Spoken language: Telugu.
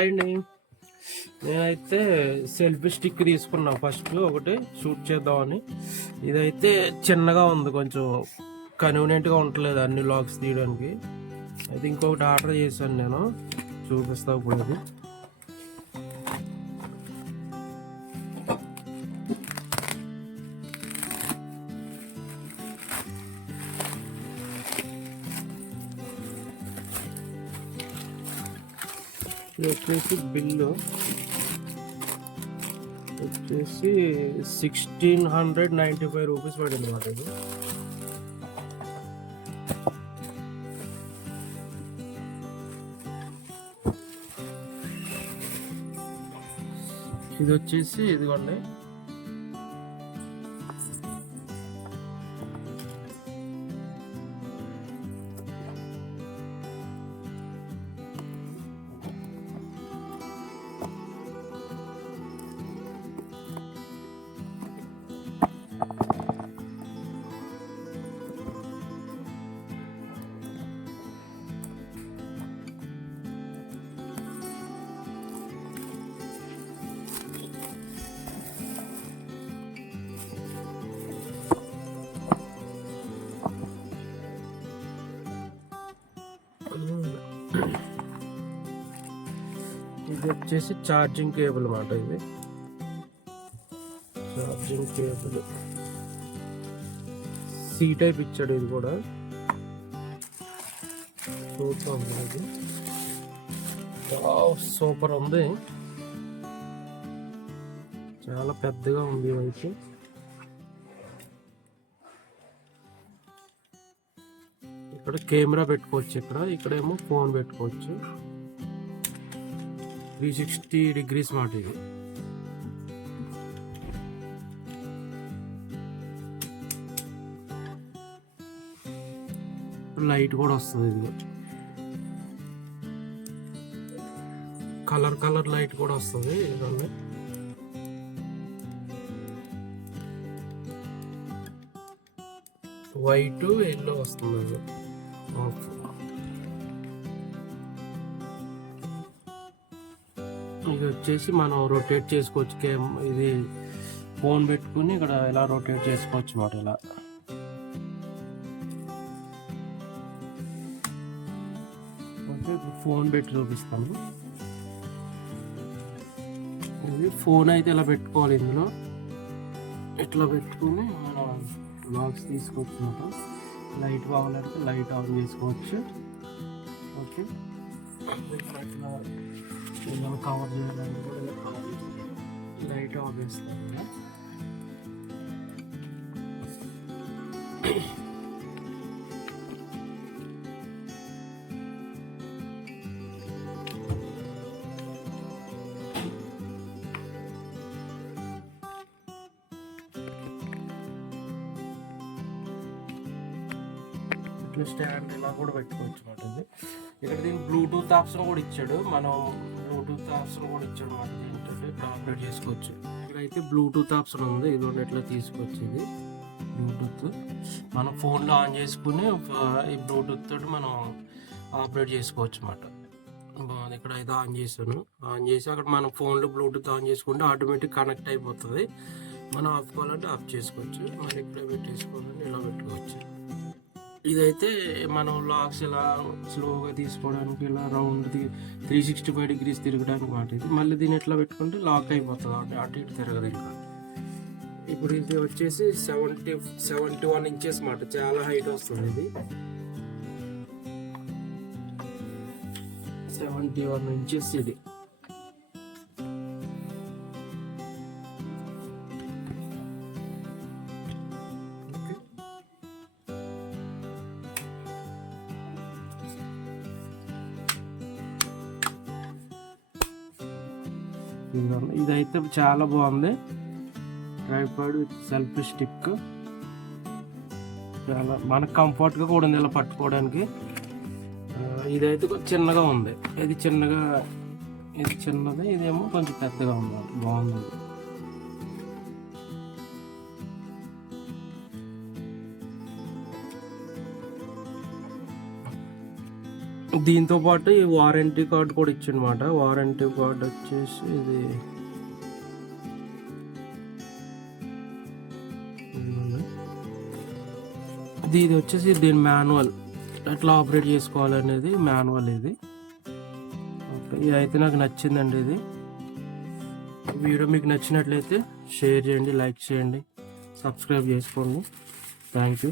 హాయ్ అండి. నేనైతే సెల్ఫీ స్టిక్ తీసుకున్నా ఫస్ట్ ఒకటి షూట్ చేద్దామని. ఇదైతే చిన్నగా ఉంది, కొంచెం కన్వీనియంట్గా ఉండట్లేదు అన్ని వ్లాగ్స్ తీయడానికి. అయితే ఇంకొకటి ఆర్డర్ చేశాను నేను, చూపిస్తా ఇప్పుడు. అది వచ్చేసి బిల్లు వచ్చేసి 1695 రూపీస్ పడింది అన్నమాట. ఇది వచ్చేసి ఇదిగోండి, ఇది వచ్చేసి ఛార్జింగ్ కేబుల్ అన్నమాట. ఇది ఛార్జింగ్ కేబుల్ సి టైప్ ఇచ్చాడు. ఇది కూడా సూపర్ ఉంది. ఇది సూపర్ ఉంది, చాలా పెద్దగా ఉంది. అయితే ఇక్కడ కెమెరా పెట్టుకోవచ్చు, ఇక్కడేమో ఫోన్ పెట్టుకోవచ్చు. 360 డిగ్రీస్ మాట. ఇది లైట్ కూడా వస్తుంది. ఇది కలర్ లైట్ కూడా వస్తుంది. ఇదండి వైట్ ఎల్లో వస్తుంది. ఇది వచ్చేసి మనం రొటేట్ చేసుకోవచ్చు. ఇది ఫోన్ పెట్టుకుని ఇక్కడ ఇలా రొటేట్ చేసుకోవచ్చు అన్నమాట. ఇలా ఓకే, ఇప్పుడు ఫోన్ పెట్టి చూపిస్తాను. ఇది ఫోన్ అయితే ఇలా పెట్టుకోవాలి. ఇందులో ఇట్లా పెట్టుకుని మనం బ్లాగ్స్ తీసుకోవచ్చు అన్నమాట. లైట్ కావాలంటే లైట్ ఆన్ చేసుకోవచ్చు. ఓకే, ఇట్లా ఏమైనా కవర్ చేయాలంటే కూడా లైట్ ఆఫ్ చేస్తాం. ఇట్లా స్టాండ్ ఇలా కూడా పెట్టుకోవచ్చు అన్నమాట. ఇది ఇక్కడ దీనికి బ్లూటూత్ ఆప్షన్ కూడా ఇచ్చాడు. మనం బ్లూటూత్ ఆప్షన్ కూడా ఇచ్చాడు అన్నమాట. ఏంటంటే ఇక్కడ ఆపరేట్ చేసుకోవచ్చు. ఇక్కడైతే బ్లూటూత్ ఆప్షన్ ఉంది. ఇది ఎట్లా తీసుకోవచ్చు. ఇది బ్లూటూత్ మనం ఫోన్లో ఆన్ చేసుకుని ఈ బ్లూటూత్ తోటి మనం ఆపరేట్ చేసుకోవచ్చు అన్నమాట. బాగుంది. ఇక్కడ అయితే ఆన్ చేశాను. ఆన్ చేసి అక్కడ మనం ఫోన్లో బ్లూటూత్ ఆన్ చేసుకుంటే ఆటోమేటిక్ కనెక్ట్ అయిపోతుంది. మనం ఆపుకోవాలంటే ఆఫ్ చేసుకోవచ్చు. మనం ఇక్కడే పెట్టేసుకోవాలంటే ఇలా పెట్టుకోవచ్చు. ఇదైతే మనం లాక్స్ ఇలా స్లోగా తీసుకోవడానికి, ఇలా రౌండ్ 365 డిగ్రీస్ తిరగడానికి మాట. ఇది మళ్ళీ దీన్ని ఎట్లా పెట్టుకుంటే లాక్ అయిపోతుంది, అటు ఇటు తిరగదు ఇంకా. ఇప్పుడు ఇది వచ్చేసి 71 ఇంచెస్ మాట, చాలా హైట్ వస్తుంది. ఇది 71 ఇంచెస్. ఇది ఇదైతే చాలా బాగుంది. ట్రైపాడ్ విత్ సెల్ఫీ స్టిక్, చాలా మనకు కంఫర్ట్గా కూడా ఉంది ఇలా పట్టుకోవడానికి. ఇదైతే చిన్నగా ఉంది. ఇది చిన్నది, ఇదేమో కొంచెం పెద్దగా ఉంది. బాగుంది. దీంతో పాటు ఈ వారంటీ కార్డ్ కూడా ఇచ్చిండమాట. వారంటీ కార్డ్ వచ్చేసి ఇది వచ్చేసి దీని మాన్యువల్ ఎట్లా ఆపరేట్ చేసుకోవాలనేది మాన్యువల్ ఇది. ఓకే, ఇది అయితే నాకు నచ్చిందండి. ఇది వీడియో మీకు నచ్చినట్లయితే షేర్ చేయండి, లైక్ చేయండి, సబ్స్క్రైబ్ చేసుకోండి. Thank you.